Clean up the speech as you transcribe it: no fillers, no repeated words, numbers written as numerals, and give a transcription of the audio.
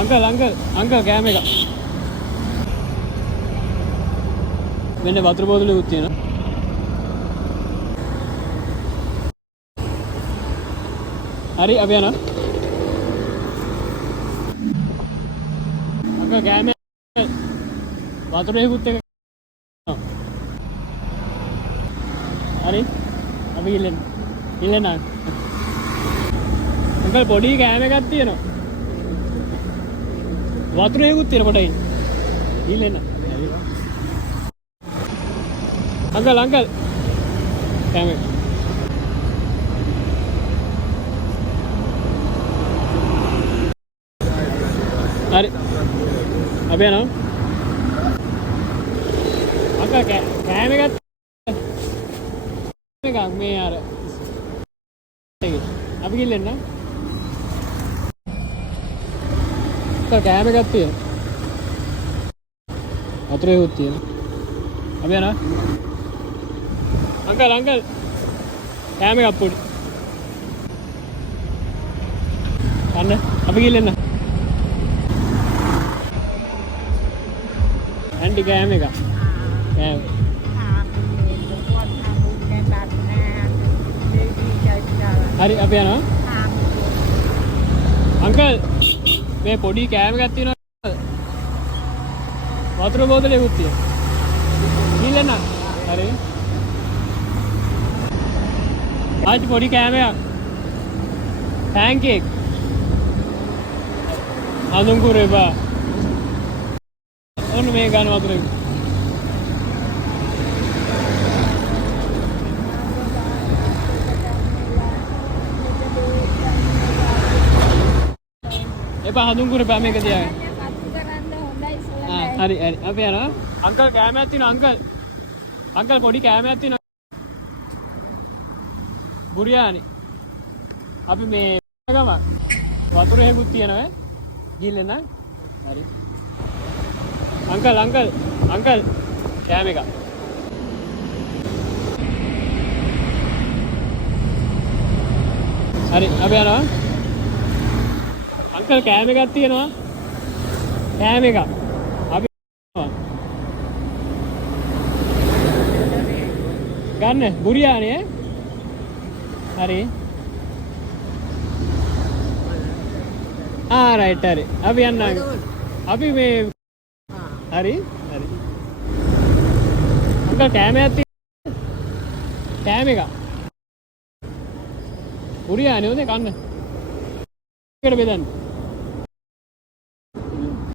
Uncle කෑම එක. මෙන්න වතුර බෝතලෙකුත් තියෙනවා. හරි අපි යනවා. අංකල් කෑම වතුරේකුත් එක. හරි අපි ඉල්ලන්න. අංකල් පොඩි කෑම එකක් තියෙනවා. වතුරේකුත් තියෙන පොඩයි. ඉල්ලන්න. අංකල් කෑම එක. හරි අපි යනවා. අංකල් කෑම එකක් මේ අර අපි ගිල්ලෙන්න. කෑම එකක් තියෙනවා. වතුරේකුත් තියෙනවා. අපි යනවා. අංකල් කෑම එකක් පොඩි. අන්න අපි ගිල්ලෙන්න. ඇන්ටි කෑම එක. කෑම. හරි අපි යනවා. අංකල් මේ පොඩි කෑම එකක් තියෙනවා. වතුර බෝතලෙකුත් තියෙනවා. ගිල්ලන්න. හරි. ආච්චි පොඩි කෑම එකක්. පැන්කේක්. අඳුන්කුර එපා. ඔන්න මේ ගන්න වතුරේ. එපා හඳුන්කුර එපා මේක තියාගන්න. හරි අපි යනවා. අංකල් කෑමක් තියෙනවා අංකල් පොඩි කෑමක් තියෙනවා. බුරියානි. අපි මේ ගම වතුරේකුත් තියෙනවා. ගිල්ලෙන්න. හරි. අංකල් කෑම එක. හරි අපි යනවා. අංකල් කෑම එකක් තියෙනවා. කෑම එක. අපි ගන්න බුරියානි හරි. රයිට් හරි. අපි යන්න. අපි මේ හරි. අංකල් කෑම එකක් තියෙනවා. කෑම එක. බුරියානි උනේ කන්න. එකට බෙදන්න.